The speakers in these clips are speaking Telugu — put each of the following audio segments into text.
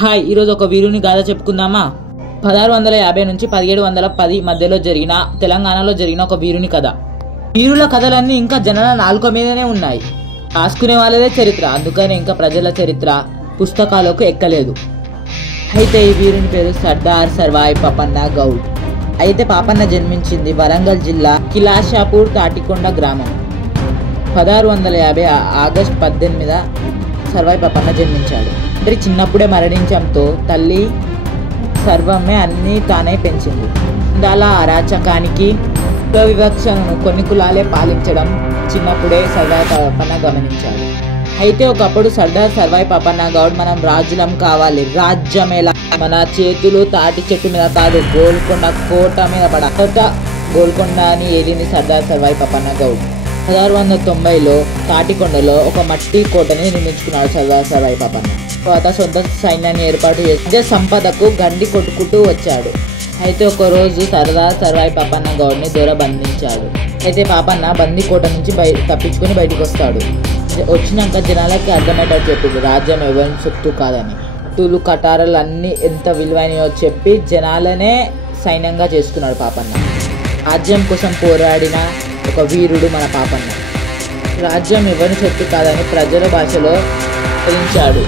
హాయ్, ఈరోజు ఒక వీరుని గాథ చెప్పుకుందామా? 1650 నుంచి 1710 మధ్యలో జరిగిన తెలంగాణలో జరిగిన ఒక వీరుని కథ. వీరుల కథలన్నీ ఇంకా జనాల నాలుక మీదనే ఉన్నాయి. రాసుకునే వాళ్ళదే చరిత్ర, అందుకని ఇంకా ప్రజల చరిత్ర పుస్తకాలకు ఎక్కలేదు. అయితే ఈ వీరుని పేరు సర్దార్ సర్వాయి పాపన్న గౌడ్. అయితే పాపన్న జన్మించింది వరంగల్ జిల్లా కిలాషాపూర్ తాటికొండ గ్రామం. 1650 ఆగస్టు 18 సర్వాయి పాపన్న జన్మించాడు. తండ్రి చిన్నప్పుడే మరణించడంతో తల్లి సర్వమే అన్నీ తానే పెంచింది. అలా అరాచకానికి వివక్షను కొన్ని కులాలే పాలించడం చిన్నప్పుడే సర్వాయి పాపన్న గమనించాడు. అయితే ఒకప్పుడు సర్దార్ సర్వాయి పాపన్న గౌడ్ మనం రాజులం కావాలి, రాజ్యం ఎలా, మన చేతులు తాటి చెట్టు మీద కాదు గోల్కొండ కోట మీద పడ గోల్కొండ అని ఏలింది సర్దార్ సర్వాయి పాపన్న గౌడ్. 1690లో తాటికొండలో ఒక మట్టి కోటని నిర్మించుకున్నాడు సర్దార్ సర్వాయి పాపన్న. తర్వాత సొంత సైన్యాన్ని ఏర్పాటు చేసి సంపదకు గండి కొట్టుకుంటూ వచ్చాడు. అయితే ఒకరోజు సర్దార్ సర్వాయి పాపన్న గౌడ్ని దొర బంధించాడు. అయితే పాపన్న బందీకోట నుంచి తప్పించుకొని బయటకు వస్తాడు. వచ్చినాక జనాలకి అర్థమయ్యేటట్టు చెప్పింది రాజ్యం ఎవరి సొత్తు కాదని. తులు కటారాలు అన్నీ ఎంత విలువైనయో చెప్పి జనాలనే సైన్యంగా చేసుకున్నాడు పాపన్న. రాజ్యం కోసం పోరాడిన ఒక వీరుడు మన పాపన్న. రాజ్యం ఎవరి సొత్తు కాదని ప్రజల భాషలో తెలించాడు.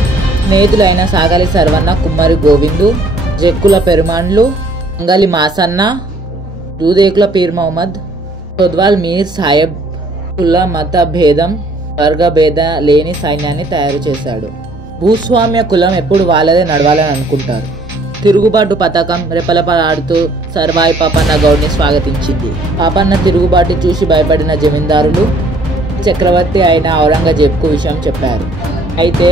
స్నేహితులైన సాగలి సర్వన్న, కుమ్మరి గోవిందు, జక్కుల పెరుమాండ్లు, అంగలి మాసన్న, దూదేకుల పీర్ మహమ్మద్, కొద్వాల్ మీర్ సాహెబ్ కుల మత భేదం వర్గ భేద లేని సైన్యాన్ని తయారు చేశాడు. భూస్వామ్య కులం ఎప్పుడు వాళ్ళదే నడవాలని అనుకుంటారు. తిరుగుబాటు పథకం రెపరెపలాడుతూ సర్వాయి పాపన్న గౌడ్ని స్వాగతించింది. పాపన్న తిరుగుబాటు చూసి భయపడిన జమీందారులు చక్రవర్తి అయిన ఔరంగజేబ్కు విషయం చెప్పారు. అయితే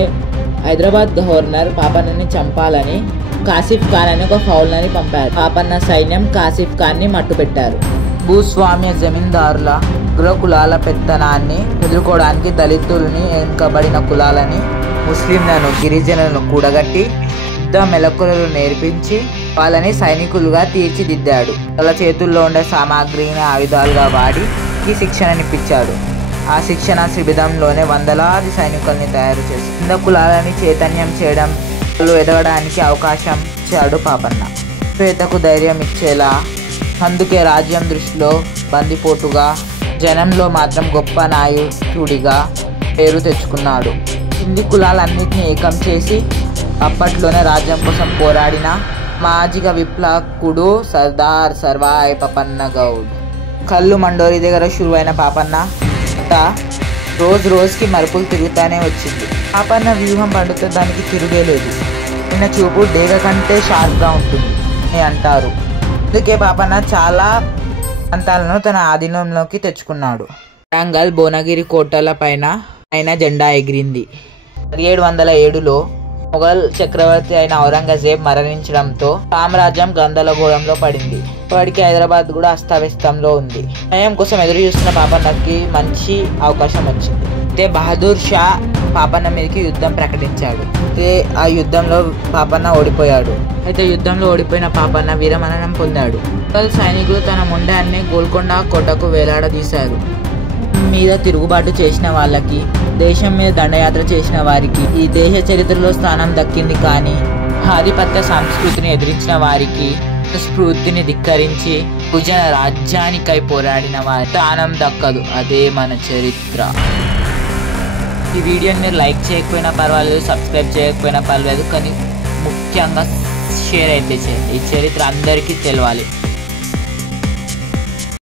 హైదరాబాద్ గవర్నర్ పాపన్నని చంపాలని కాసిఫ్ ఖాన్ అని ఒక ఫౌల్ని పంపారు. పాపన్న సైన్యం కాసిఫ్ ఖాన్ని మట్టుపెట్టారు. భూస్వామ్య జమీందారుల కులాల పెత్తనాన్ని ఎదుర్కోవడానికి దళితుల్ని, వెనుకబడిన కులాలని, ముస్లింలను, గిరిజనులను కూడగట్టి యుద్ధ మెలకువలు నేర్పించి వాళ్ళని సైనికులుగా తీర్చిదిద్దాడు. వాళ్ళ చేతుల్లో ఉండే సామాగ్రిని ఆయుధాలుగా వాడి ఈ శిక్షణనిప్పించాడు. ఆ శిక్షణ శిబిరంలోనే వందలాది సైనికుల్ని తయారు చేసి కింద కులాలని చైతన్యం చేయడం, వాళ్ళు ఎదగడానికి అవకాశం ఇచ్చాడు పాపన్న. పేదకు ధైర్యం ఇచ్చేలా, అందుకే రాజ్యం దృష్టిలో బందిపోటుగా, జనంలో మాత్రం గొప్ప నాయకుడిగా పేరు తెచ్చుకున్నాడు. కింది కులాలన్నింటినీ ఏకం చేసి అప్పట్లోనే రాజ్యం కోసం పోరాడిన మాజిగ విప్లవకుడు సర్దార్ సర్వాయి పాపన్న గౌడ్. కళ్ళు మండోరి దగ్గర షురువైన పాపన్న రోజు రోజుకి మరుపులు తిరుగుతానే వచ్చింది. పాపన్న వ్యూహం పండితే దానికి తిరుగే లేదు. నిన్న చూపు డేగ కంటే షార్ప్గా ఉంటుంది అని అంటారు. అందుకే పాపన్న చాలా ప్రాంతాలను తన ఆధీనంలోకి తెచ్చుకున్నాడు. వరంగల్, భువనగిరి కోటల పైన ఆయన జెండా ఎగిరింది. 1707లో మొఘల్ చక్రవర్తి అయిన ఔరంగజేబ్ మరణించడంతో సామ్రాజ్యం గందరగోళంలో పడింది. ఇప్పటికీ హైదరాబాద్ కూడా అస్తవ్యస్తంలో ఉంది. న్యాయం కోసం ఎదురు చూస్తున్న పాపన్నకి మంచి అవకాశం వచ్చింది. అయితే బహదూర్ షా పాపన్న మీదకి యుద్ధం ప్రకటించాడు. అయితే ఆ యుద్ధంలో పాపన్న ఓడిపోయాడు. అయితే యుద్ధంలో ఓడిపోయిన పాపన్న వీరమరణం పొందాడు. మొఘల్ సైనికులు తన మొండాన్ని గోల్కొండ కోటకు వేలాడదీశారు. మీద తిరుగుబాటు చేసిన వాళ్ళకి, దేశం మీద దండయాత్ర చేసిన వారికి ఈ దేశ చరిత్రలో స్థానం దక్కింది. కానీ ఆధిపత్య సంస్కృతిని ఎదిరించిన వారికి, స్ఫూర్తిని ధిక్కరించి భుజన రాజ్యానికై పోరాడిన వారి స్థానం దక్కదు. అదే మన చరిత్ర. ఈ వీడియోని మీరు లైక్ చేయకపోయినా పర్వాలేదు, సబ్స్క్రైబ్ చేయకపోయినా పర్వాలేదు, కానీ ముఖ్యంగా షేర్ అయితే చేయండి. ఈ చరిత్ర అందరికీ తెలవాలి.